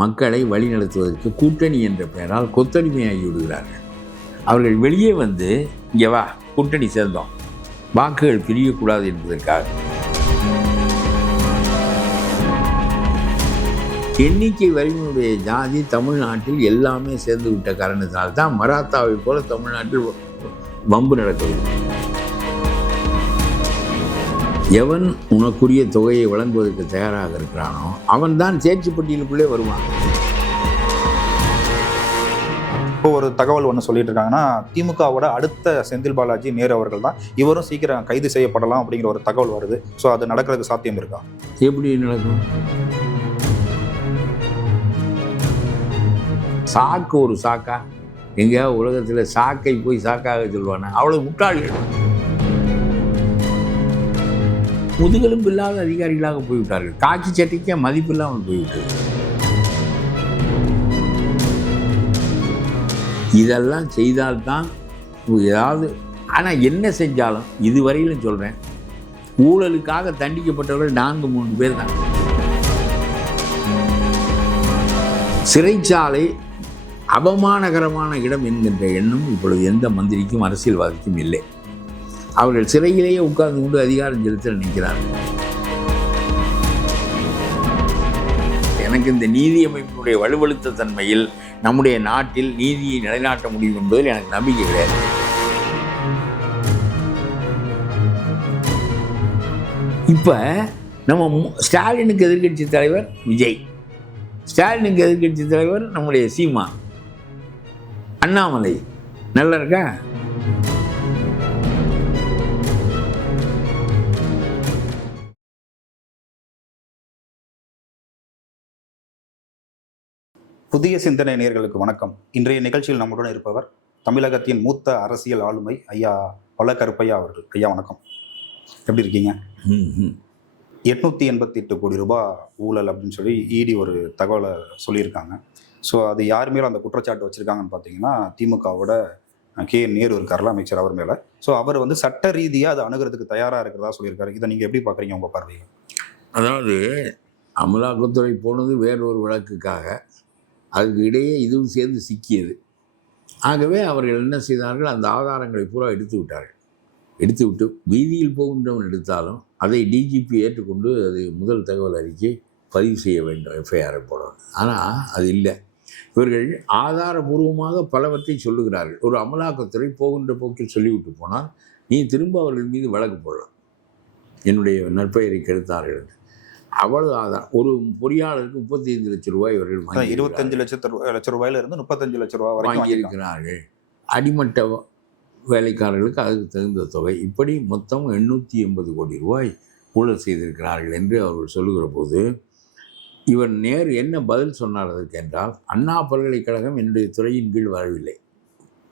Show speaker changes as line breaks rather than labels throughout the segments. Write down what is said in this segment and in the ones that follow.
மக்களை வழிநடத்துவதற்கு கூட்டணி என்ற பெயரால் கொத்தடிமையாகி விடுகிறார்கள். அவர்கள் வெளியே வந்து இங்கே வா கூட்டணி சேர்ந்தோம். வாக்குகள் பிரியக்கூடாது என்பதற்காக. எண்ணிக்கை வலிமையுடைய ஜாதி தமிழ்நாட்டில் எல்லாமே சேர்ந்து விட்ட காரணத்தினால்தான் மராத்தாவை போல தமிழ்நாட்டில் வம்பு நடக்கிறது எவன் உனக்குரிய தொகையை வழங்குவதற்கு தயாராக இருக்கிறானோ அவன்தான் தேர்ச்சி பட்டியலுக்குள்ளே வருவான்.
இப்போ ஒரு தகவல் ஒன்று சொல்லிட்டு இருக்காங்கன்னா திமுகவோட அடுத்த செந்தில் பாலாஜி நேரு அவர்கள் தான் இவரும் சீக்கிரம் கைது செய்யப்படலாம் அப்படிங்கிற ஒரு தகவல் வருது. ஸோ அது நடக்கிறதுக்கு சாத்தியம் இருக்கா?
எப்படி நடக்கும்? சாக்கு ஒரு சாக்கா? எங்கேயாவது உலகத்தில் சாக்கை போய் சாக்காக சொல்லுவானே அவ்வளவு முட்டாள்கள். முதுகெலும்பு இல்லாத அதிகாரிகளாக போய்விட்டார்கள். காக்கி சட்டைக்கே மதிப்பில்லாமல் போய்விட்டது. இதெல்லாம் செய்தால்தான் ஏதாவது ஆனால் என்ன செஞ்சாலும் இதுவரையிலும் சொல்கிறேன் ஊழலுக்காக தண்டிக்கப்பட்டவர்கள் நான்கு மூன்று பேர் தான். சிறைச்சாலை அவமானகரமான இடம் என்கின்ற எண்ணம் இப்பொழுது எந்த மந்திரிக்கும் அரசியல்வாதிக்கும் இல்லை. அவர்கள் சிறையிலேயே உட்கார்ந்து கொண்டு அதிகாரம் செலுத்த நினைக்கிறார்கள் எனக்கு இந்த நீதி அமைப்பினுடைய வலுவழுத்த தன்மையில் நம்முடைய நாட்டில் நீதியை நிலைநாட்ட முடியும் என்பதில் எனக்கு நம்பிக்கை கிடையாது இப்போ நம்ம ஸ்டாலினுக்கு எதிர்க்கட்சி தலைவர் விஜய். ஸ்டாலினுக்கு எதிர்க்கட்சி தலைவர் நம்முடைய சீமா. அண்ணாமலை. நல்லா இருக்கா?
புதிய சிந்தனை நேயர்களுக்கு வணக்கம். இன்றைய நிகழ்ச்சியில் நம்முடன் இருப்பவர் தமிழகத்தின் மூத்த அரசியல் ஆளுமை ஐயா பல கருப்பையா அவர்கள். ஐயா வணக்கம். எப்படி இருக்கீங்க. எட்நூத்தி எண்பத்தி எட்டு கோடி ரூபாய் ஊழல் அப்படின்னு சொல்லி இடி ஒரு தகவலை சொல்லியிருக்காங்க. ஸோ அது யார் மேலே அந்த குற்றச்சாட்டு வச்சிருக்காங்கன்னு பார்த்தீங்கன்னா திமுகவோட கே. நேரு இருக்கார்ல அமைச்சர் அவர் மேலே. ஸோ அவர் வந்து சட்ட ரீதியாக அதை அணுகிறதுக்கு தயாராக இருக்கிறதா சொல்லியிருக்காரு. இதை நீங்கள் எப்படி பார்க்குறீங்க உங்கள் பார்வையில்?
அதாவது அமலாக்கத்துறை போனது வேறொரு வழக்குக்காக. அதுக்கு இடையே இதுவும் சேர்ந்து சிக்கியது. ஆகவே அவர்கள் என்ன செய்தார்கள்? அந்த ஆதாரங்களை பூரா எடுத்து விட்டார்கள். எடுத்து விட்டு வீதியில் போகின்றவன் எடுத்தாலும் அதை டிஜிபி ஏற்றுக்கொண்டு அது முதல் தகவல் அறிக்கை பதிவு செய்ய வேண்டும் எஃப்ஐஆரை போடணும். ஆனால் அது இல்லை. இவர்கள் ஆதாரபூர்வமாக பலவற்றை சொல்லுகிறார்கள். ஒரு அமலாக்கத்துறை போகின்ற போக்கில் சொல்லிவிட்டு போனால் நீ திரும்ப அவர்கள் மீது வழக்கு போடலாம். என்னுடைய நற்பெயரை கெடுத்தார்கள் ஆதாரம் ஒரு பொறியாளருக்கு முப்பத்தி ஐந்து லட்சம் ரூபாய் இவர்கள்
இருபத்தஞ்சு லட்சத்து ரூ- லட்சம் ரூபாயில இருந்து முப்பத்தஞ்சு லட்சம் ரூபாய் வாங்கியிருக்காங்க.
வாங்கியிருக்கிறார்கள். அடிமட்ட வேலைக்காரர்களுக்கு அதுக்கு தகுந்த தொகை. இப்படி மொத்தம் எண்ணூற்றி எண்பது கோடி ரூபாய் ஊழல் செய்திருக்கிறார்கள் என்று அவர்கள் சொல்லுகிற போது இவர் நேரு என்ன பதில் சொன்னார் அதற்கு என்றால் அண்ணா பல்கலைக்கழகம் என்னுடைய துறையின் கீழ் வரவில்லை.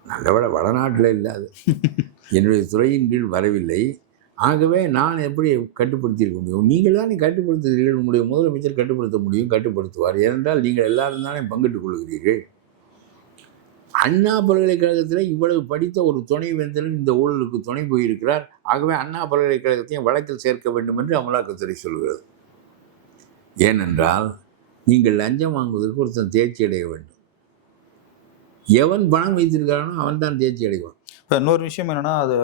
நல்லவேளை வடநாட்டில் இல்லை அது. என்னுடைய துறையின் கீழ் வரவில்லை. ஆகவே நான் எப்படி கட்டுப்படுத்தியிருக்க முடியும்? நீங்கள் தானே கட்டுப்படுத்துகிறீர்கள். உங்களுடைய முதலமைச்சர் கட்டுப்படுத்த முடியும் கட்டுப்படுத்துவார். ஏனென்றால் நீங்கள் எல்லாரும் தானே பங்கிட்டுக் கொள்கிறீர்கள். அண்ணா பல்கலைக்கழகத்தில் இவ்வளவு படித்த ஒரு துணைவேந்தரன் இந்த ஊழலுக்கு துணை போயிருக்கிறார். ஆகவே அண்ணா பல்கலைக்கழகத்தையும் வழக்கில் சேர்க்க வேண்டும் என்று அமலாக்கத்துறை சொல்கிறது. ஏனென்றால் நீங்கள் லஞ்சம் வாங்குவதற்கு ஒருத்தன் தேர்ச்சி அடைய வேண்டும். எவன் பணம் வைத்திருக்கிறானோ அவன் தான் தேர்ச்சி அடைவான்.
இப்போ இன்னொரு விஷயம் என்னன்னா அது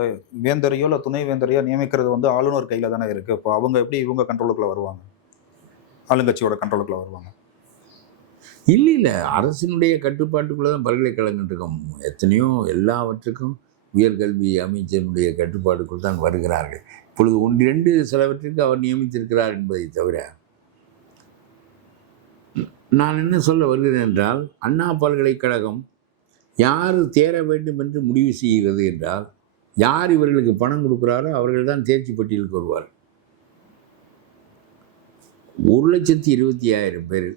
வேந்தரையோ இல்லை துணை வேந்தரையோ நியமிக்கிறது வந்து ஆளுநர் கையில் தானே இருக்குது இப்போ அவங்க எப்படி இவங்க கண்ட்ரோலுக்குள்ள வருவாங்க? ஆளுங்கட்சியோட கண்ட்ரோலுக்குள்ள வருவாங்க?
இல்லை இல்லை. அரசினுடைய கட்டுப்பாட்டுக்குள்ளே தான் பல்கலைக்கழகம் இருக்கும். எத்தனையோ எல்லாவற்றுக்கும் உயர்கல்வி அமைச்சனுடைய கட்டுப்பாட்டுக்குள் தான் வருகிறார்கள். இப்பொழுது ஒன்று ரெண்டு சிலவற்றிற்கு அவர் நியமித்திருக்கிறார் என்பதை தவிர நான் என்ன சொல்ல வருகிறேன் என்றால் அண்ணா பல்கலைக்கழகம் யார் தேர வேண்டும் என்று முடிவு செய்கிறது என்றால் யார் இவர்களுக்கு பணம் கொடுக்குறாரோ அவர்கள் தான் தேர்ச்சி பட்டியலுக்கு வருவார் ஒரு லட்சத்தி இருபத்தி ஆயிரம் பேர்.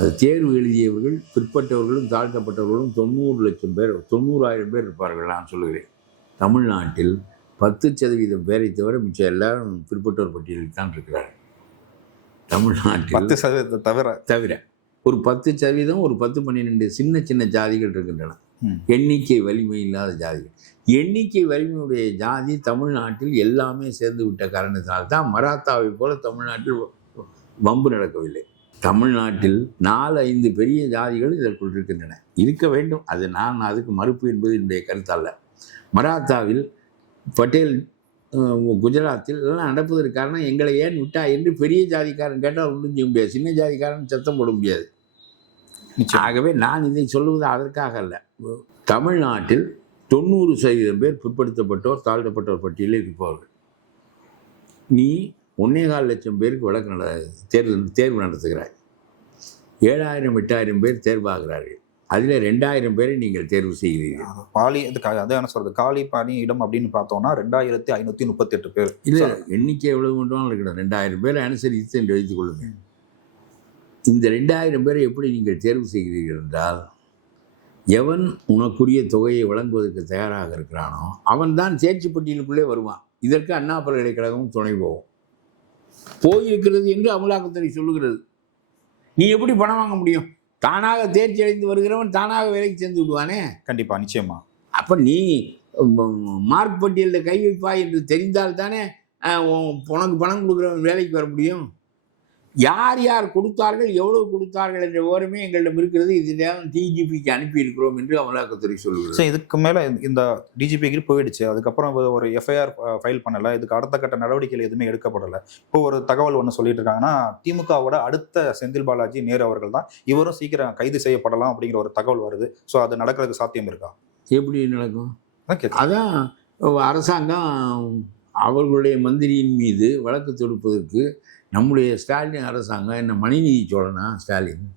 அது தேர்வு எழுதியவர்கள் பிற்பட்டவர்களும் தாழ்த்தப்பட்டவர்களும் தொண்ணூறு லட்சம் பேர் தொண்ணூறாயிரம் பேர் இருப்பார்கள் நான் சொல்லுகிறேன். தமிழ்நாட்டில் பத்து சதவீதம் பேரை தவிர மிச்சம் எல்லாரும் பிற்பட்டோர் பட்டியலில் தான் இருக்கிறார்கள். தமிழ்நாட்டில்
பத்து சதவீதத்தை தவிர.
தவிர. ஒரு பத்து சதவீதம் ஒரு பத்து பன்னிரெண்டு சின்ன சின்ன ஜாதிகள் இருக்கின்றன. எண்ணிக்கை வலிமை இல்லாத ஜாதிகள். எண்ணிக்கை வலிமையுடைய ஜாதி தமிழ்நாட்டில் எல்லாமே சேர்ந்து விட்ட காரணத்தினால்தான் மராத்தாவை போல தமிழ்நாட்டில் வம்பு நடக்கவில்லை. தமிழ்நாட்டில் நாலு ஐந்து பெரிய ஜாதிகள் இதற்குள் இருக்கின்றன. இருக்க வேண்டும். அது நான் அதுக்கு மறுப்பு என்பது என்னுடைய கருத்தல்ல மராத்தாவில் பட்டேல் குஜராத்தில் இதெல்லாம் நடப்பதற்கு காரணம் எங்களை ஏன் விட்டா என்று பெரிய ஜாதிக்காரன் கேட்டால் ஒன்றும் செய்ய முடியாது. சின்ன ஜாதிக்காரன் சத்தம் போட முடியாது. ஆகவே நான் இதை சொல்லுவது அதற்காக அல்ல. தமிழ்நாட்டில் தொண்ணூறு சதவீதம் பேர் பிற்படுத்தப்பட்டோர் தாழ்த்தப்பட்டோர் பட்டியலில் இருப்பவர்கள். நீ ஒன்னே கால் லட்சம் பேருக்கு வழக்கு நட தேர்வு தேர்வு நடத்துகிறாய். ஏழாயிரம் எட்டாயிரம் பேர் தேர்வாகிறார்கள். அதில் ரெண்டாயிரம் பேரை நீங்கள் தேர்வு செய்கிறீர்கள்.
பாலி இது கா- அதான் என்ன சொல்றது காலி பணி இடம் அப்படின்னு பார்த்தோம்னா ரெண்டாயிரத்தி ஐநூத்தி முப்பத்தி எட்டு பேர்.
இல்லை எண்ணிக்கை எவ்வளவு மட்டும் இருக்கணும் ரெண்டாயிரம் பேரை அனுசரித்து என்று வைத்துக் கொள்ளுங்கள். இந்த ரெண்டாயிரம் பேரை எப்படி நீங்கள் தேர்வு செய்கிறீர்கள் என்றால் எவன் உனக்குரிய தொகையை வழங்குவதற்கு தயாராக இருக்கிறானோ அவன்தான் தேர்ச்சி பட்டியலுக்குள்ளே வருவான். இதற்கு அண்ணா பல்கலைக்கழகமும் துணை போகும். போயிருக்கிறது என்று அமலாக்கத்துறை சொல்லுகிறது. நீ எப்படி பணம் வாங்க முடியும்? தானாக தேர்ச்சி அடைந்து வருகிறவன் தானாக வேலைக்கு சேர்ந்து விடுவானே?
கண்டிப்பா நிச்சயமா.
அப்போ நீ மார்க் பட்டியலில் கை வைப்பாய் என்று தெரிந்தால் தானே உனக்கு பணம் கொடுக்குறவன் வேலைக்கு வர முடியும்? யார் யார் கொடுத்தார்கள் எவ்வளவு கொடுத்தார்கள் என்ற விவரமே எங்களிடம் இருக்கிறது. இதெல்லாம் டிஜிபிக்கு அனுப்பியிருக்கிறோம் என்று அமலாக்கத்துறை சொல்கிறது.
ஸோ இதுக்கு மேல இந்த டிஜிபிக்கு போயிடுச்சு. அதுக்கப்புறம் ஒரு- எஃப்ஐஆர் ஃபைல் பண்ணல. இதுக்கு அடுத்த கட்ட நடவடிக்கைகள் எதுவுமே எடுக்கப்படல. இப்போ ஒரு தகவல் ஒன்று சொல்லிட்டு இருக்காங்கன்னா திமுகவோட அடுத்த செந்தில் பாலாஜி நேரு அவர்கள் தான் இவரும் சீக்கிரம் கைது செய்யப்படலாம் அப்படிங்கிற ஒரு தகவல் வருது. ஸோ அது நடக்கிறதுக்கு சாத்தியம் இருக்கா?
எப்படி நடக்கும்?
கேட்குறேன்.
அதான் அரசாங்கம் அவர்களுடைய மந்திரியின் மீது வழக்கு தொடுப்பதற்கு நம்முடைய ஸ்டாலின் அரசாங்கம் என்ன மணிநீதி சோழனா ஸ்டாலின்?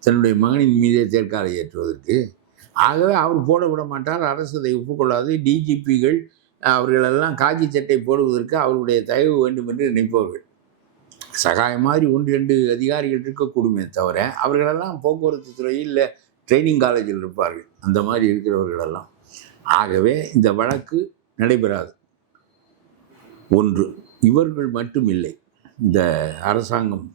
தன்னுடைய மகனின் மீதே தேர்க்காலை ஏற்றுவதற்கு. ஆகவே அவர் போட விட மாட்டார். அரசு அதை ஒப்புக்கொள்ளாது. டிஜிபிகள் அவர்களெல்லாம் காக்கி சட்டை போடுவதற்கு அவருடைய தயவு வேண்டும் என்று நினைப்பவர்கள். சகாயம் மாதிரி ஒன்று ரெண்டு அதிகாரிகள் இருக்கக்கூடுமே தவிர அவர்களெல்லாம் போக்குவரத்து துறையில் ட்ரைனிங் காலேஜில் இருப்பார்கள். அந்த மாதிரி இருக்கிறவர்களெல்லாம். ஆகவே இந்த வழக்கு நடைபெறாது. ஒன்று இவர்கள் மட்டும் இல்லை இந்த அரசாங்கம்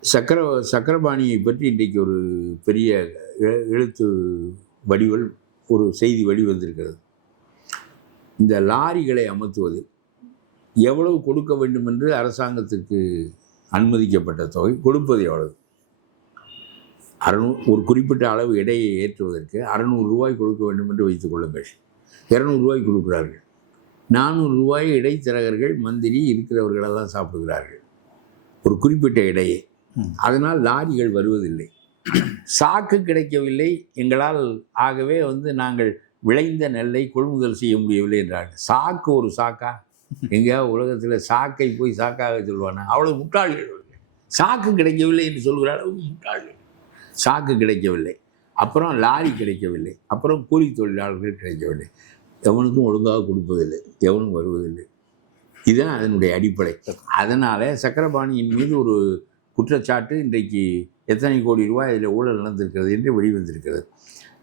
சக்கர சக்கரபாணியை பற்றி இன்றைக்கு ஒரு பெரிய எ- எழுத்து வடிவல் ஒரு செய்தி வெளிவந்திருக்கிறது இந்த லாரிகளை அமர்த்துவது எவ்வளவு கொடுக்க வேண்டும் என்று அரசாங்கத்திற்கு அனுமதிக்கப்பட்ட தொகை கொடுப்பது எவ்வளவு? அறுநூ ஒரு குறிப்பிட்ட அளவு எடையை ஏற்றுவதற்கு அறநூறு ரூபாய் கொடுக்க வேண்டும் என்று வைத்துக் கொள்ளுங்கள். இரநூறுவாய் ரூபாய் கொடுக்கிறார்கள். நானூறு ரூபாய் இடைத்தரகர்கள் மந்திரி இருக்கிறவர்களெல்லாம் சாப்பிடுகிறார்கள். ஒரு குறிப்பிட்ட இடையே. அதனால் லாரிகள் வருவதில்லை. சாக்கு கிடைக்கவில்லை. எங்களால் ஆகவே வந்து நாங்கள் விளைந்த நெல்லை கொள்முதல் செய்ய முடியவில்லை என்றார்கள் சாக்கு ஒரு சாக்கா? எங்கேயாவது உலகத்தில் சாக்கை போய் சாக்காக சொல்லுவானா அவ்வளவு முட்டாள்கள். சாக்கு கிடைக்கவில்லை என்று சொல்கிற அளவு முட்டாள்கள். சாக்கு கிடைக்கவில்லை. அப்புறம் லாரி கிடைக்கவில்லை. அப்புறம் கூலி தொழிலாளர்கள் கிடைக்கவில்லை. எவனுக்கும் ஒழுங்காக கொடுப்பதில்லை. எவனும் வருவதில்லை. இதுதான் அதனுடைய அடிப்படை. அதனால் சக்கரபாணியின் மீது ஒரு குற்றச்சாட்டு இன்றைக்கு எத்தனை கோடி ரூபாய் அதில் ஊழல் நடந்திருக்கிறது என்று வெளிவந்திருக்கிறது.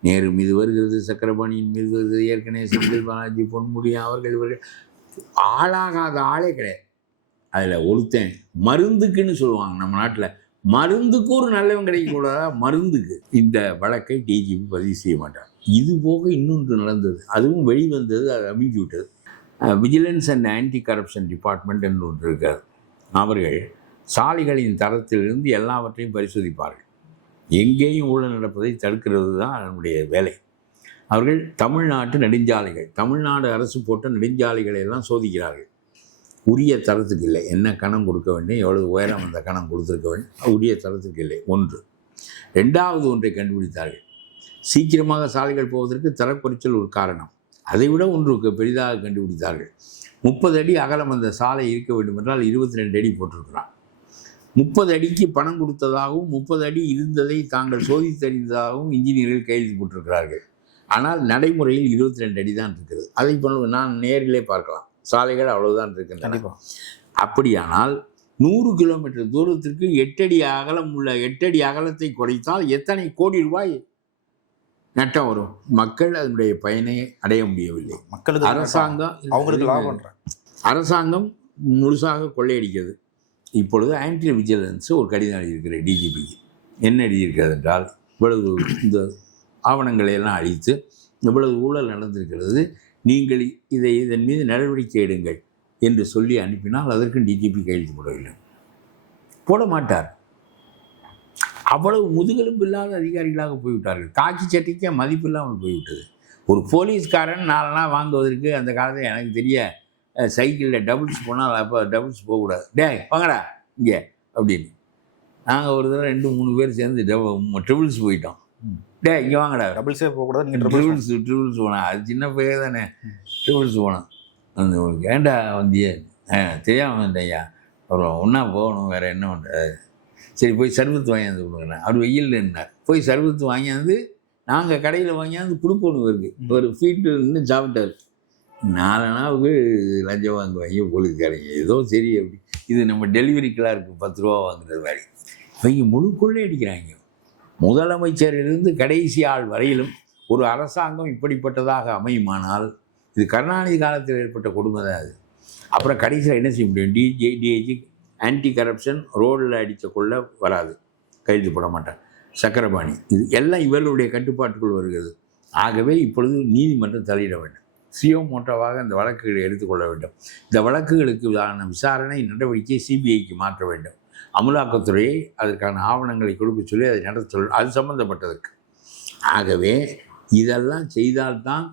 நேரு மீது வருகிறது சக்கரபாணியின் மீது வருகிறது ஏற்கனவே செந்தில் பாலாஜி பொன்முடி அவர்கள் இவர்கள். ஆளாகாத ஆளே கிடையாது. அதில் ஒருத்தன் மருந்துக்குன்னு சொல்லுவாங்க நம்ம நாட்டில். மருந்துக்கு ஒரு நல்லவன் கிடைக்கக்கூடாதா? மருந்துக்கு. இந்த வழக்கை டிஜிபி பதிவு செய்ய மாட்டாங்க இது போக இன்னொன்று நடந்தது. அதுவும் வெளிவந்தது அது அமைஞ்சு விட்டது. Vigilance and anti corruption department என்று ஒன்று இருக்காது அவர்கள் சாலைகளின் தரத்திலிருந்து எல்லாவற்றையும் பரிசோதிப்பார்கள். எங்கேயும் ஊழல் நடப்பதை தடுக்கிறது தான் அதனுடைய வேலை. அவர்கள் தமிழ்நாட்டு நெடுஞ்சாலைகள் தமிழ்நாடு அரசு போட்ட நெடுஞ்சாலைகளை எல்லாம் சோதிக்கிறார்கள். உரிய தரத்துக்கு இல்லை. என்ன கணம் கொடுக்க வேண்டும்? எவ்வளவு உயரம் அந்த கணம் கொடுத்துருக்க வேண்டும்? உரிய தரத்துக்கு இல்லை. ஒன்று. ரெண்டாவது ஒன்றை கண்டுபிடித்தார்கள். சீக்கிரமாக சாலைகள் போவதற்கு தரக்குறைச்சல் ஒரு காரணம். அதை விட ஒன்று பெரிதாக கண்டுபிடித்தார்கள். முப்பது அடி அகலம் அந்த சாலை இருக்க வேண்டும் என்றால் இருபத்தி ரெண்டு அடி போட்டிருக்கிறான். முப்பது அடிக்கு பணம் கொடுத்ததாகவும் முப்பது அடி இருந்ததை தாங்கள் சோதித்தறிந்ததாகவும் இன்ஜினியர்கள் கையெழுத்து போட்டிருக்கிறார்கள். ஆனால் நடைமுறையில் இருபத்தி ரெண்டு அடி தான் இருக்கிறது. அதை போல நான் நேரிலே பார்க்கலாம். சாலைகள் அவ்வளவுதான் இருக்கின்றன. அப்படியானால் நூறு கிலோமீட்டர் தூரத்திற்கு எட்டடி அகலம் உள்ள எட்டடி அகலத்தை குறைத்தால் எத்தனை கோடி ரூபாய் நட்டம் வரும். மக்கள் அதனுடைய பயனை அடைய முடியவில்லை.
மக்களுக்கு
அரசாங்கம்
அவங்களுக்கு லாபம்ன்ற
அரசாங்கம் முழுசாக கொள்ளையடிக்கிறது. இப்பொழுது ஆன்டி விஜிலன்ஸ் ஒரு கடிதம் எழுதியிருக்கிற டிஜிபிக்கு என்ன எழுதியிருக்கிறது என்றால் இவ்வளவு இந்த ஆவணங்களை எல்லாம் அழித்து இவ்வளவு ஊழல் நடந்திருக்கிறது நீங்கள் இதை இதன் மீது நடவடிக்கை எடுங்கள் என்று சொல்லி அனுப்பினால் அதற்கு டிஜிபி கையெழுத்து போடவில்லை. போட மாட்டார். அவ்வளவு முதுகெலும்பு இல்லாத அதிகாரிகளாக போய்விட்டார்கள். காக்கி சட்டைக்கே மதிப்பு இல்லாமல் போய்விட்டது. ஒரு போலீஸ்காரன் நாலனா வாங்குவதற்கு அந்த காலத்தில் எனக்கு தெரிய சைக்கிளில் டபுள்ஸ் போனால் அப்போ டபுள்ஸ் போகக்கூடாது. டேய் வாங்கடா இங்கே அப்படின்னு. நாங்கள் ஒரு தடவை ரெண்டு மூணு பேர் சேர்ந்து ட்ரிபிள்ஸ் போயிட்டோம். டே இங்கே வாங்கடா.
டபுள்ஸே போகக்கூடாது நீங்கள் ட்ரிபிள்ஸ்
ட்ரிபிள்ஸ் போனேன் அது சின்ன பையன் தானே. ட்ரிபிள்ஸ் போனேன். அந்த ஏன்டா வந்தியே? ஆ தெரியாமல் ஐயா அப்புறம் ஒன்றா போகணும் வேறு என்ன பண்ணுறது சரி போய் சர்பத்து வாங்கியாந்து கொடுக்குறேன் அவர் வெயில் நின்னார் போய் சர்பத்து வாங்கியாந்து நாங்கள் கடையில் வாங்கியாந்து கொடுக்கணும் இவருக்கு ஒரு ஃபீட்டு நின்று சாப்பிட்டார். நாலு நாளுக்கு லஞ்சம் வாங்குவாங்க போலீஸ்காரங்க. ஏதோ சரி அப்படி. இது நம்ம டெலிவரி கிளார்க்கு பத்து ரூபா வாங்குறது மாதிரி. இவங்க முழுக்குள்ளே அடிக்கிறாங்க. முதலமைச்சரிலிருந்து கடைசி ஆள் வரையிலும் ஒரு அரசாங்கம் இப்படிப்பட்டதாக அமையுமானால் இது கருணாநிதி காலத்தில் ஏற்பட்ட கொடுமை தான் அது. அப்புறம் கடைசியில் என்ன செய்ய முடியும்? டிஜே டிஐஜி ஆன்டி கரப்ஷன் ரோடில் அடித்த கொள்ள வராது. கைது போட மாட்டார். சக்கரபாணி. இது எல்லாம் இவர்களுடைய கட்டுப்பாட்டுக்குள் வருகிறது. ஆகவே இப்பொழுது நீதிமன்றம் தலையிட வேண்டும். சிஓ மோட்டோவாக இந்த வழக்குகளை எடுத்துக்கொள்ள வேண்டும். இந்த வழக்குகளுக்கு ஆன விசாரணை நடவடிக்கையை சிபிஐக்கு மாற்ற வேண்டும். அமலாக்கத்துறையை அதற்கான ஆவணங்களை கொடுக்க சொல்லி அதை நடத்த சொல் அது சம்மந்தப்பட்டதுக்கு ஆகவே இதெல்லாம் செய்தால்தான்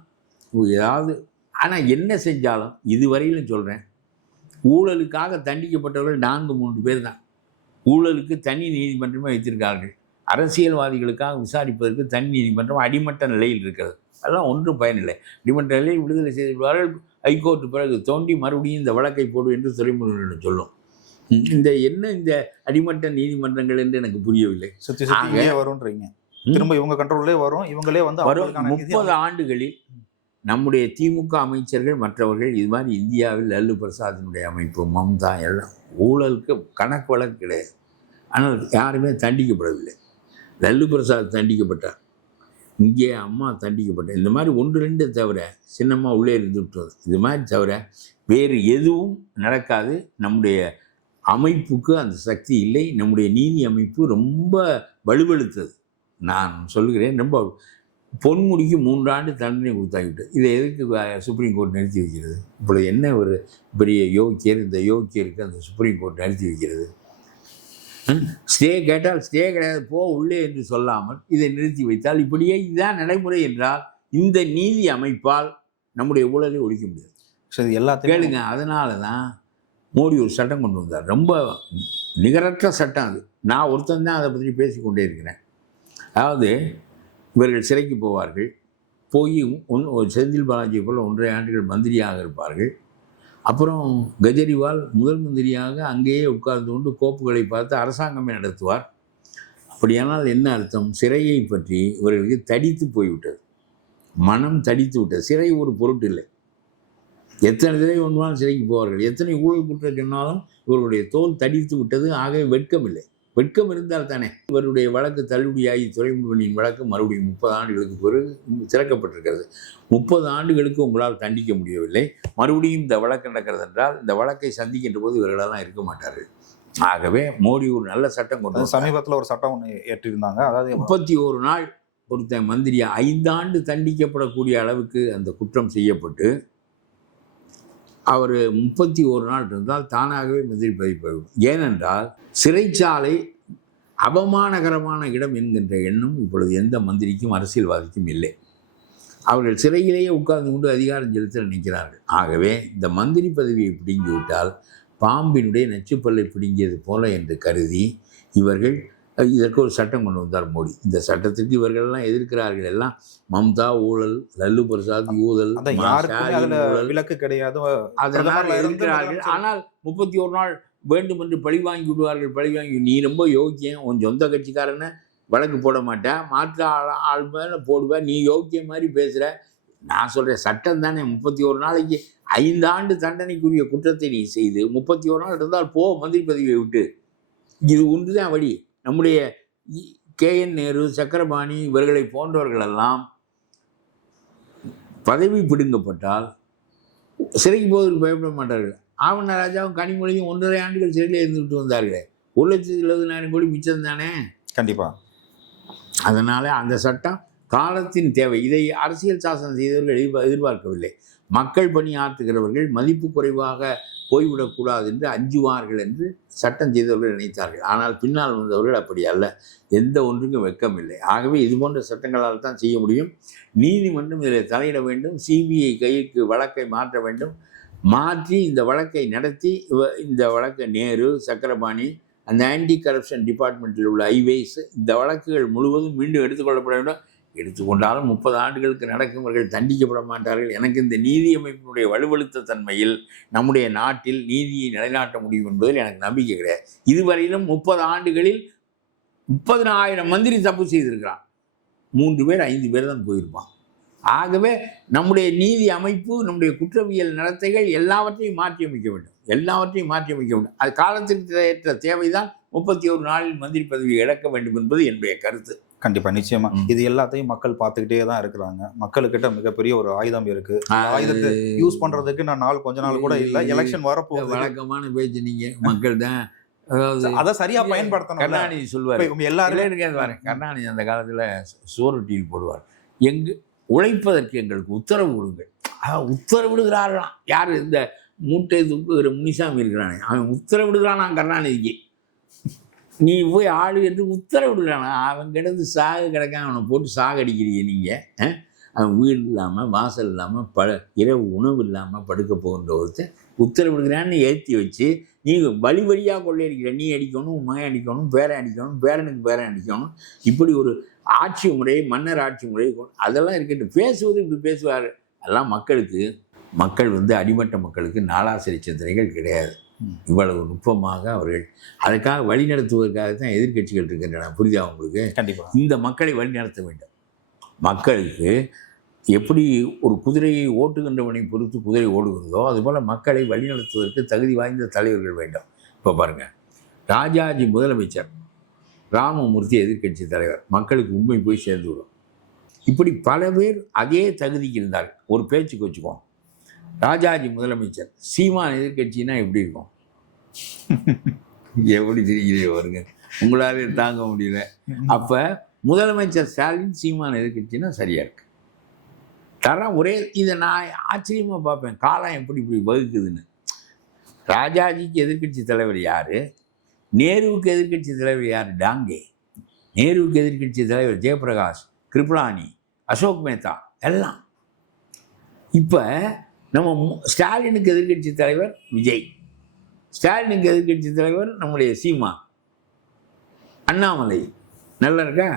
ஏதாவது ஆனால் என்ன செஞ்சாலும் இதுவரையிலும் சொல்கிறேன் ஊழலுக்காக தண்டிக்கப்பட்டவர்கள் நான்கு மூன்று பேர் தான். ஊழலுக்கு தனி நீதிமன்றமே வைத்திருக்கார்கள் அரசியல்வாதிகளுக்காக விசாரிப்பதற்கு தனி நீதிமன்றம் அடிமட்ட நிலையில் இருக்கிறது. அதெல்லாம் ஒன்றும் பயனில்லை. அடிமட்ட நிலையில் விடுதலை செய்திருப்பார்கள் ஹைகோர்ட் பிறகு தோண்டி மறுபடியும் இந்த வழக்கை போடு என்று துறைமுகங்களிடம் சொல்லும். இந்த என்ன இந்த அடிமட்ட நீதிமன்றங்கள் என்று எனக்கு புரியவில்லை.
சுற்றி வரும்ன்றீங்க. திரும்ப இவங்க கண்ட்ரோல்லே வரும். இவங்களே வந்து
முப்பது ஆண்டுகளில் நம்முடைய திமுக அமைச்சர்கள் மற்றவர்கள் இது மாதிரி இந்தியாவில் லல்லு பிரசாத்தினுடைய அமைப்பு மம்தா எல்லாம் ஊழலுக்கு கணக்கு வழக்கு கிடையாது. ஆனால் யாருமே தண்டிக்கப்படவில்லை. லல்லு பிரசாத் தண்டிக்கப்பட்டார். இங்கே அம்மா தண்டிக்கப்பட்டார் இந்த மாதிரி ஒன்று ரெண்டு தவிர சின்னம்மா உள்ளே இருந்து விட்டது. இது மாதிரி தவிர வேறு எதுவும் நடக்காது. நம்முடைய அமைப்புக்கு அந்த சக்தி இல்லை. நம்முடைய நீதி அமைப்பு ரொம்ப வலுவெழுத்தது. நான் சொல்கிறேன் ரொம்ப பொன்முடிக்கு மூன்றாண்டு தண்டனை கொடுத்தாகிவிட்டது இதை எதுக்கு சுப்ரீம் கோர்ட் நிறுத்தி வைக்கிறது? இப்பொழுது என்ன ஒரு பெரிய யோக்கியர் இந்த யோக்கியருக்கு அந்த சுப்ரீம் கோர்ட் நிறுத்தி வைக்கிறது? ஸ்டே கேட்டால் ஸ்டே கிடையாது போ உள்ளே என்று சொல்லாமல் இதை நிறுத்தி வைத்தால் இப்படியே இதுதான் நடைமுறை என்றால் இந்த நீதி அமைப்பால் நம்முடைய ஊழலை ஒழிக்க முடியாது.
சரி எல்லாத்தையும்
கேளுங்க அதனால தான் மோடி ஒரு சட்டம் கொண்டு வந்தார். ரொம்ப நிகரற்ற சட்டம் அது. நான் ஒருத்தன் தான் அதை பற்றி பேசிக்கொண்டே இருக்கிறேன். அதாவது இவர்கள் சிறைக்கு போவார்கள். போய் ஒன் செந்தில் பாலாஜி போல் ஒன்றரை ஆண்டுகள் மந்திரியாக இருப்பார்கள். அப்புறம் கஜரிவால் முதல் மந்திரியாக அங்கேயே உட்கார்ந்து கொண்டு கோப்புகளை பார்த்து அரசாங்கமே நடத்துவார். அப்படியானால் என்ன அர்த்தம்? சிறையை பற்றி இவர்களுக்கு தடித்து போய்விட்டது. மனம் தடித்து விட்டது. சிறை ஒரு பொருட்டு இல்லை. எத்தனை சிறை ஒன்றாலும் சிறைக்கு போவார்கள். எத்தனை ஊழல் குற்றம் சொன்னாலும் இவர்களுடைய தோல் தடித்து விட்டது. ஆகவே வெட்கமில்லை வெட்கம் இருந்தால் தானே. இவருடைய வழக்கு தள்ளுபடியாகி துறைமுகனின் வழக்கு மறுபடியும் முப்பது ஆண்டுகளுக்கு பிறகு திறக்கப்பட்டிருக்கிறது. முப்பது ஆண்டுகளுக்கு உங்களால் தண்டிக்க முடியவில்லை. மறுபடியும் இந்த வழக்கு நடக்கிறது என்றால் இந்த வழக்கை சந்திக்கின்ற போது இவர்களெல்லாம் இருக்க மாட்டார்கள். ஆகவே மோடி ஒரு நல்ல சட்டம் கொண்டு.
சமீபத்தில் ஒரு சட்டம் ஒன்று ஏற்றிருந்தாங்க. அதாவது
முப்பத்தி ஒரு நாள் ஒருத்தன் மந்திரி ஐந்தாண்டு தண்டிக்கப்படக்கூடிய அளவுக்கு அந்த குற்றம் செய்யப்பட்டு அவர் முப்பத்தி ஒரு நாள் இருந்தால் தானாகவே மந்திரி பதவி போய்விடும் ஏனென்றால் சிறைச்சாலை அவமானகரமான இடம் என்கின்ற எண்ணம் இப்பொழுது எந்த மந்திரிக்கும் அரசியல்வாதிக்கும் இல்லை. அவர்கள் சிறையிலேயே உட்கார்ந்து கொண்டு அதிகாரம் செலுத்த நினைக்கிறார்கள். ஆகவே இந்த மந்திரி பதவியை பிடுங்கிவிட்டால் பாம்பினுடைய நச்சுப்பல்லை பிடுங்கியது போல என்று கருதி இவர்கள் இதற்கு ஒரு சட்டம் கொண்டு வந்தார் மோடி. இந்த சட்டத்துக்கு இவர்கள்லாம் எதிர்க்கிறார்கள் எல்லாம். மம்தா ஊழல் லல்லு பிரசாத் ஊழல்.
விலக்கு கிடையாது.
அதனால்
முதலமைச்சர்
ஆனால் முப்பத்தி ஒரு நாள் வேண்டும் என்று பழி வாங்கி விடுவார்கள் பழி வாங்கி நீ ரொம்ப யோக்கியம் உன் சொந்த கட்சிக்காரனை வழக்கு போட மாட்டேன் மாற்று ஆள் ஆள் மேலே போடுவேன் நீ யோக்கியம் மாதிரி பேசுகிற நான் சொல்கிறேன் சட்டம் தானே. முப்பத்தி ஒரு நாளைக்கு ஐந்தாண்டு தண்டனைக்குரிய குற்றத்தை நீ செய்து முப்பத்தி ஒரு நாள் இருந்தால் போ மந்திரி பதவியை விட்டு. இது ஒன்று தான் வழி. நம்முடைய கே. என். நேரு சக்கரபாணி இவர்களை போன்றவர்களெல்லாம் பதவி பிடுங்கப்பட்டால் சிறைக்கு போவதற்கு பயப்பட மாட்டார்கள். ஆவண ராஜாவும் கனிமொழியும் ஒன்றரை ஆண்டுகள் சிறையில் இருந்துவிட்டு வந்தார்களே. ஒரு லட்சத்தி எழுபதினாயிரம் கோடி மிச்சம் தானே?
கண்டிப்பா.
அதனால் அந்த சட்டம் காலத்தின் தேவை. இதை அரசியல் சாசனம் செய்தவர்கள் எதிர்பா- எதிர்பார்க்கவில்லை. மக்கள் பணி ஆற்றுகிறவர்கள் மதிப்பு குறைவாக போய்விடக்கூடாது என்று அஞ்சுவார்கள் என்று சட்டம் செய்தவர்கள் நினைத்தார்கள். ஆனால் பின்னால் வந்தவர்கள் அப்படி அல்ல. எந்த ஒன்றுக்கும் வெக்கமில்லை. ஆகவே இது போன்ற சட்டங்களால் தான் செய்ய முடியும். நீதிமன்றம் இதில் தலையிட வேண்டும். சிபிஐ கைக்கு வழக்கை மாற்ற வேண்டும். மாற்றி இந்த வழக்கை நடத்தி இந்த வழக்கை நேரு சக்கரபாணி அந்த ஆன்டி கரப்ஷன் டிபார்ட்மெண்ட்டில் உள்ள ஐவேஸ் இந்த வழக்குகள் முழுவதும் மீண்டும் எடுத்துக்கொள்ளப்பட வேண்டும். எடுத்துக்கொண்டாலும் முப்பது ஆண்டுகளுக்கு நடக்குமவர்கள் தண்டிக்கப்பட மாட்டார்கள். எனக்கு இந்த நீதி அமைப்பினுடைய வலுவழுத்த தன்மையில் நம்முடைய நாட்டில் நீதியை நிலைநாட்ட முடியும் என்பதில் எனக்கு நம்பிக்கை கிடையாது. இதுவரையிலும் முப்பது ஆண்டுகளில் முப்பதினாயிரம் மந்திரி தப்பு செய்திருக்கிறான். மூன்று பேர் ஐந்து பேர் தான் போயிருப்பான். ஆகவே நம்முடைய நீதி அமைப்பு நம்முடைய குற்றவியல் நடத்தைகள் எல்லாவற்றையும் மாற்றி அமைக்க வேண்டும். எல்லாவற்றையும் மாற்றி அமைக்க வேண்டும். அது காலத்திற்கு ஏற்ற தேவைதான் முப்பத்தி ஒரு நாளில் மந்திரி பதவியை இழக்க வேண்டும் என்பது என்னுடைய கருத்து.
கண்டிப்பா நிச்சயமா. இது எல்லாத்தையும் மக்கள் பார்த்துக்கிட்டே தான் இருக்கிறாங்க. மக்கள்கிட்ட மிகப்பெரிய ஒரு ஆயுதம் இருக்கு. ஆயுதத்தை யூஸ் பண்றதுக்கு நான் நாள் கொஞ்ச நாள் கூட இல்ல. எலெக்ஷன் வரப்போகுது.
வழக்கமான பேச்சு நீங்க மக்கள் தான்.
அதை சரியா பயன்படுத்தணும்.
கருணாநிதி சொல்லுவார்
எல்லாரும்
கருணாநிதி அந்த காலத்தில் சோறு டீல் போடுவார். எங்கு உழைப்பதற்கு எங்களுக்கு உத்தரவு கொடுங்கள். உத்தரவிடுகிறார்களாம் யார் இந்த மூட்டை தூக்குகிற முனிசாமி இருக்கிறானே. அவன் உத்தரவிடுகிறானாம் கருணாநிதிக்கு. நீ போய் ஆளு என்று உத்தரவிடலாம் அவன் கிடந்து சாக கிடக்கான் அவனை போட்டு சாகடிக்கிறீங்க நீங்கள் அவன் வீடு இல்லாமல் வாசல் இல்லாமல் ப இரவு உணவு இல்லாமல் படுக்க போகின்ற ஒருத்தன் உத்தரவிடுகிறான்னு ஏற்றி வச்சு நீ வழி வழியாக கொள்ளையடிக்கிற நீ அடிக்கணும் உன் மகன் அடிக்கணும் பேரன் அடிக்கணும் பேரனுக்கு பேரன் அடிக்கணும் இப்படி ஒரு ஆட்சி முறை மன்னர் ஆட்சி முறை அதெல்லாம் இருக்கட்டும். பேசுவது இப்படி பேசுவார். அதெல்லாம் மக்களுக்கு மக்கள் வந்து அடிமட்ட மக்களுக்கு நாளாசிரி சிந்தனைகள் கிடையாது. இவ்வளவு நுட்பமாக அவர்கள் அதற்காக வழிநடத்துவதற்காக தான் எதிர்க்கட்சிகள் இருக்கின்றன. புரியுதா உங்களுக்கு?
கண்டிப்பா.
இந்த மக்களை வழிநடத்த வேண்டும். மக்களுக்கு எப்படி ஒரு குதிரையை ஓட்டுகின்றவனை பொறுத்து குதிரை ஓடுகிறதோ அதுபோல் மக்களை வழிநடத்துவதற்கு தகுதி வாய்ந்த தலைவர்கள் வேண்டும். இப்போ பாருங்கள் ராஜாஜி முதலமைச்சர் ராமமூர்த்தி எதிர்க்கட்சி தலைவர் மக்களுக்கு உண்மை போய் சேர்ந்து விடும். இப்படி பல பேர் அதே தகுதிக்கு இருந்தால் ஒரு பேச்சுக்கு வச்சுக்குவோம் ராஜாஜி முதலமைச்சர் சீமான் எதிர்கட்சினா எப்படி இருக்கும்? எப்படி தெரிகிறீங்க வருங்க உங்களாலே தாங்க முடியல. அப்போ முதலமைச்சர் ஸ்டாலின் சீமான் எதிர்கட்சினா சரியா இருக்கு. தரம் ஒரே இதை நான் ஆச்சரியமாக பார்ப்பேன். காலம் எப்படி இப்படி வகுக்குதுன்னு. ராஜாஜிக்கு எதிர்க்கட்சி தலைவர் யார்? நேருவுக்கு எதிர்க்கட்சி தலைவர் யார்? டாங்கே. நேருவுக்கு எதிர்க்கட்சி தலைவர் ஜெயபிரகாஷ் கிருபலானி அசோக் மேத்தா எல்லாம். இப்போ நம்ம ஸ்டாலினுக்கு எதிர்க்கட்சி தலைவர் விஜய். ஸ்டாலினுக்கு எதிர்க்கட்சி தலைவர் நம்முடைய சீமா. அண்ணாமலை. நல்லா இருக்கா?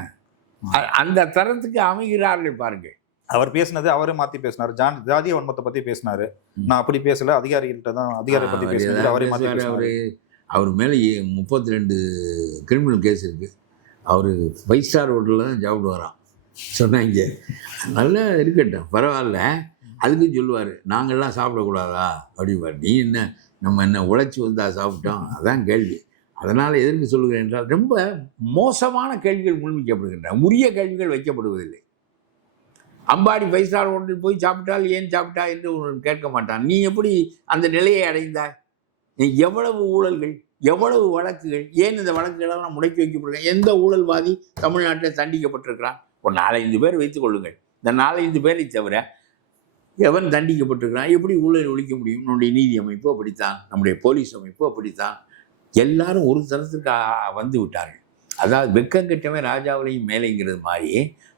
அந்த தரத்துக்கு அமைகிறார்கள் பாருங்கள்.
அவர் பேசினது அவரே மாத்தி பேசினாரு. ஜான் ஜாதிய வன்மத்தை பத்தி பேசினாரு. நான் அப்படி பேசல. அதிகாரிகள்கிட்ட தான் அதிகாரி பத்தி
அவர்
பேசினாரு அவரே மாத்தி பேசினாரு.
அவரு அவர் மேலே முப்பத்தி ரெண்டு கிரிமினல் கேஸ் இருக்குது அவர் ஃபைவ் ஸ்டார் ஹோட்டலில் தான் சாப்பிடுவாராம் சொன்னாங்க. நல்லா இருக்கட்டும் பரவாயில்ல. அதுக்கும் சொல்லுவார் நாங்கள்லாம் சாப்பிடக்கூடாதா? அப்படிவார் நீ என்ன நம்ம என்ன உழைச்சி வந்தால் சாப்பிட்டோம்? அதான் கேள்வி. அதனால் எதற்கு சொல்லுகிறேன் என்றால் ரொம்ப மோசமான கேள்விகள் முன்வைக்கப்படுகின்றன. உரிய கேள்விகள் வைக்கப்படுவதில்லை. அம்பாடி ஃபைவ் ஸ்டார் ஹோட்டல் போய் சாப்பிட்டால் ஏன் சாப்பிட்டா என்று ஒன்று கேட்க மாட்டான். நீ எப்படி அந்த நிலையை அடைந்தாய்? நீ எவ்வளவு ஊழல்கள் எவ்வளவு வழக்குகள் ஏன் இந்த வழக்குகளெல்லாம் முடக்கி வைக்கப்படுகிறேன் எந்த ஊழல்வாதி தமிழ்நாட்டில் தண்டிக்கப்பட்டிருக்கிறான்? ஒரு நாலஞ்சு பேர் வைத்துக் கொள்ளுங்கள். இந்த நாலஞ்சு பேரை தவிர எவன் தண்டிக்கப்பட்டிருக்கிறான்? எப்படி ஊழல் ஒழிக்க முடியும்? நம்முடைய நீதி அமைப்பு அப்படித்தான். நம்முடைய போலீஸ் அமைப்பு அப்படித்தான். எல்லாரும் ஒரு தரத்துக்கு வந்து விட்டார்கள். அதாவது வெக்கம் கெட்டவன் ராஜாவிலையும் மேலேங்கிறது மாதிரி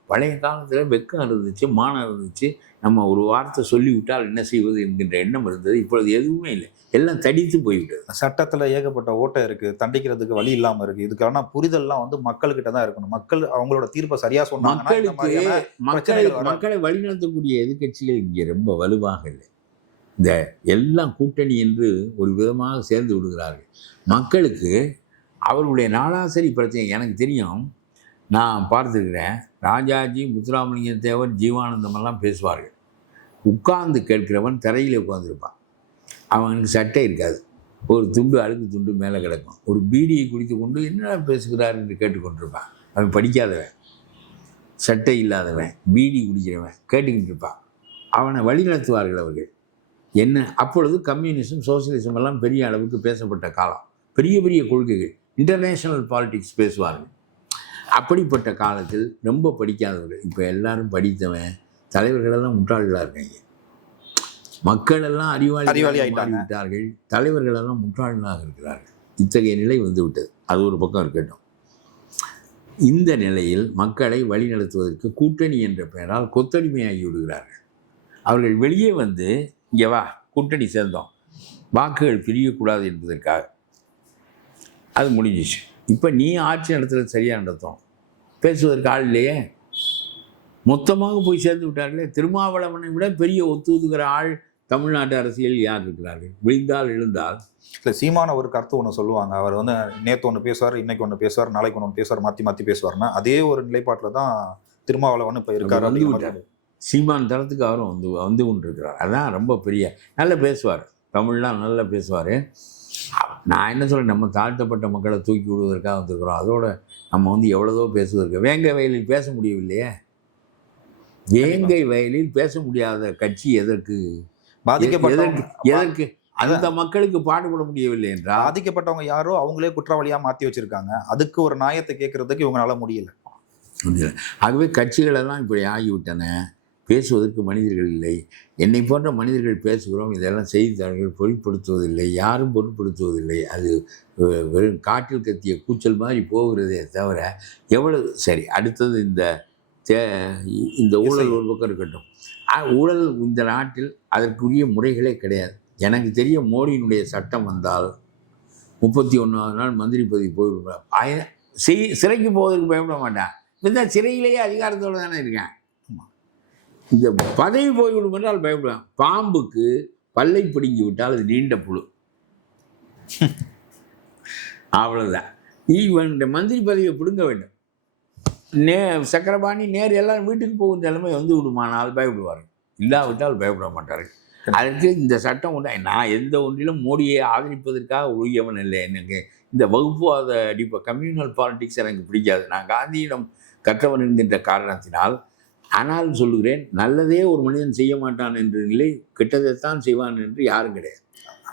பழைய காலத்தில் வெக்கம் இருந்துச்சு மானம் இருந்துச்சு. நம்ம ஒரு வார்த்தை சொல்லிவிட்டால் என்ன செய்வது என்கின்ற எண்ணம் இருந்தது. இப்பொழுது எதுவுமே இல்லை. எல்லாம் தடித்து போய்விட்டது.
சட்டத்துல ஏகப்பட்ட ஓட்டை இருக்கு தண்டிக்கிறதுக்கு வழி இல்லாம இருக்கு. இதுக்கான புரிதல்லாம் வந்து மக்கள்கிட்ட தான் இருக்கணும். மக்கள் அவங்களோட தீர்ப்பை சரியா சொன்னாங்கன்னா இந்த
மக்களுக்கு மக்களை வழிநடத்தக்கூடிய எதிர்க்கட்சிகள் இங்கே ரொம்ப வலுவாக இல்லை. இந்த எல்லாம் கூட்டணி என்று ஒரு விதமாக சேர்ந்து விடுகிறார்கள். மக்களுக்கு அவர்களுடைய நாளாசரி பிரச்சனை எனக்கு தெரியும். நான் பார்த்துருக்கிறேன். ராஜாஜி முத்துராமலிங்க தேவர் ஜீவானந்தம் எல்லாம் பேசுவார்கள். உட்கார்ந்து கேட்கிறவன் தரையில் உட்கார்ந்திருப்பான். அவனுக்கு சட்டை இருக்காது. ஒரு துண்டு அழுக்கு துண்டு மேலே கிடக்கும். ஒரு பீடியை குடித்து கொண்டு என்னடா பேசுகிறார் என்று கேட்டுக்கொண்டிருப்பான். அவன் படிக்காதவன். சட்டை இல்லாதவன் பீடி குடிக்கிறவன் கேட்டுக்கிட்டு இருப்பான். அவனை வழிநடத்துவார்கள் அவர்கள். என்ன? அப்பொழுது கம்யூனிசம் சோசியலிசம் எல்லாம் பெரிய அளவுக்கு பேசப்பட்ட காலம். பெரிய பெரிய கொள்கைகள் இன்டர்நேஷ்னல் பாலிடிக்ஸ் பேசுவார்கள். அப்படிப்பட்ட காலத்தில் ரொம்ப படிக்காதவர்கள். இப்போ எல்லாரும் படித்தவன் தலைவர்களெல்லாம் முட்டாள்களாக இருக்காங்க. மக்கள் எல்லாம் அறிவாளி
அறிவாளி ஆயிட்டாங்க.
விட்டார்கள் தலைவர்கள் எல்லாம் முட்டாள்களாக இருக்கிறார்கள். இத்தகைய நிலை வந்து விட்டது. அது ஒரு பக்கம் இருக்கட்டும். இந்த நிலையில் மக்களை வழிநடத்துவதற்கு கூட்டணி என்ற பெயரால் கொத்தடிமையாகி விடுகிறார்கள். அவர்கள் வெளியே வந்து இங்கே வா கூட்டணி சேர்ந்தோம். வாக்குகள் பிரியக்கூடாது என்பதற்காக. அது முடிஞ்சிச்சு. இப்போ நீ ஆட்சி நடத்துறது சரியாக நடத்தும்? பேசுவதற்கு ஆள் இல்லையே. மொத்தமாக போய் சேர்ந்து விட்டார்களே. திருமாவளவனை விட பெரிய ஒத்துதுகிற ஆள் தமிழ்நாட்டு அரசியல் யார் இருக்கிறார்கள் விழுந்தால் எழுந்தால்?
இல்லை சீமான ஒரு கருத்து ஒன்று சொல்லுவாங்க. அவர் வந்து நேற்று ஒன்று பேசுவார் இன்னைக்கு ஒன்று பேசுவார் நாளைக்கு ஒன்று பேசுவார் மாற்றி மாற்றி பேசுவார்னா அதே ஒரு நிலைப்பாட்டில் தான் திருமாவளவன் இப்போ இருக்காரு
வந்து. சீமான் தளத்துக்கு அவரும் வந்து வந்து கொண்டிருக்கிறார். அதான் ரொம்ப பெரிய நல்லா பேசுவார். தமிழ்லாம் நல்லா பேசுவார். நான் என்ன சொல்றேன் நம்ம தாழ்த்தப்பட்ட மக்களை தூக்கி விடுவதற்காக வந்திருக்கிறோம். அதோட நம்ம வந்து எவ்வளவோ பேசுவதற்கு வேங்கை வயலில் பேச முடியவில்லையே? வேங்கை வயலில் பேச முடியாத கட்சி எதற்கு?
பாதிக்கப்பட்டவங்க
எதற்கு அந்த மக்களுக்கு பாடுபட முடியவில்லை என்றால்?
பாதிக்கப்பட்டவங்க யாரோ அவங்களே குற்றவாளியா மாத்தி வச்சிருக்காங்க. அதுக்கு ஒரு நியாயத்தை கேட்கறதுக்கு இவங்களால முடியல.
முடியல. ஆகவே கட்சிகளெல்லாம் இப்படி ஆகிவிட்டன. பேசுவதற்கு மனிதர்கள் இல்லை. என்னை போன்ற மனிதர்கள் பேசுகிறோம். இதெல்லாம் செய்தித்தாள்கள் பொருட்படுத்துவதில்லை. யாரும் பொருட்படுத்துவதில்லை. அது வெறும் காற்றில் கத்திய கூச்சல் மாதிரி போகிறதே தவிர எவ்வளவு சரி அடுத்தது இந்த தே இந்த ஊழல் ஒரு பக்கம் இருக்கட்டும். ஊழல் இந்த நாட்டில் அதற்குரிய முறைகளே கிடையாது. எனக்கு தெரிய மோடியினுடைய சட்டம் வந்தால் முப்பத்தி ஒன்றாவது நாள் மந்திரி பதவி போய்விடுவேன் ஆய- செய் சிறைக்கு போவதற்கு பயப்பட மாட்டேன். இந்த சிறையிலேயே அதிகாரத்தோடு தானே இருக்கேன். இந்த பதவி போய்விடும் என்றால் பயப்படுவேன். பாம்புக்கு பல்லை பிடுங்கி விட்டால் அது நீண்ட புழு. அவ்வளவுதான். இவன் இந்த மந்திரி பதவியை பிடுங்க வேண்டும். நே சக்கரபாணி நேர் எல்லாம் வீட்டுக்கு போகும் நிலைமை வந்து விடுமானால் பயப்படுவார். இல்லாவிட்டால் பயப்பட மாட்டார். அதற்கு இந்த சட்டம் உண்டா நான் எந்த ஒன்றிலும் மோடியை ஆதரிப்பதற்காக உரியவன் இல்லை. எனக்கு இந்த வகுப்புவாத அடிப்ப கம்யூனல் பாலிடிக்ஸ் எனக்கு பிடிக்காது. நான் காந்தியிடம் கற்றவன் என்கின்ற காரணத்தினால் ஆனால் சொல்லுகிறேன் நல்லதே ஒரு மனிதன் செய்ய மாட்டான் என்ற நிலை கெட்டதைத்தான் செய்வான் என்று யாரும் கிடையாது.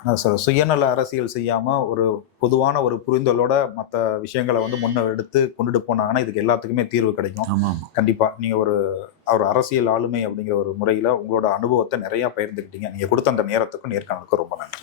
ஆனா சு- சுயநல அரசியல் செய்யாம ஒரு பொதுவான ஒரு புரிதலோட மற்ற விஷயங்களை வந்து முன்ன எடுத்து கொண்டுட்டு போனாங்கன்னா இதுக்கு எல்லாத்துக்குமே தீர்வு கிடைக்கும்.
ஆமாம்.
கண்டிப்பா. நீங்க ஒரு ஒரு அரசியல் ஆளுமை அப்படிங்கிற ஒரு முறையில உங்களோட அனுபவத்தை நிறைய பகிர்ந்துக்கிட்டீங்க. நீங்க கொடுத்த அந்த நேரத்துக்கும் நேர்காணலுக்கும் ரொம்ப நன்றி.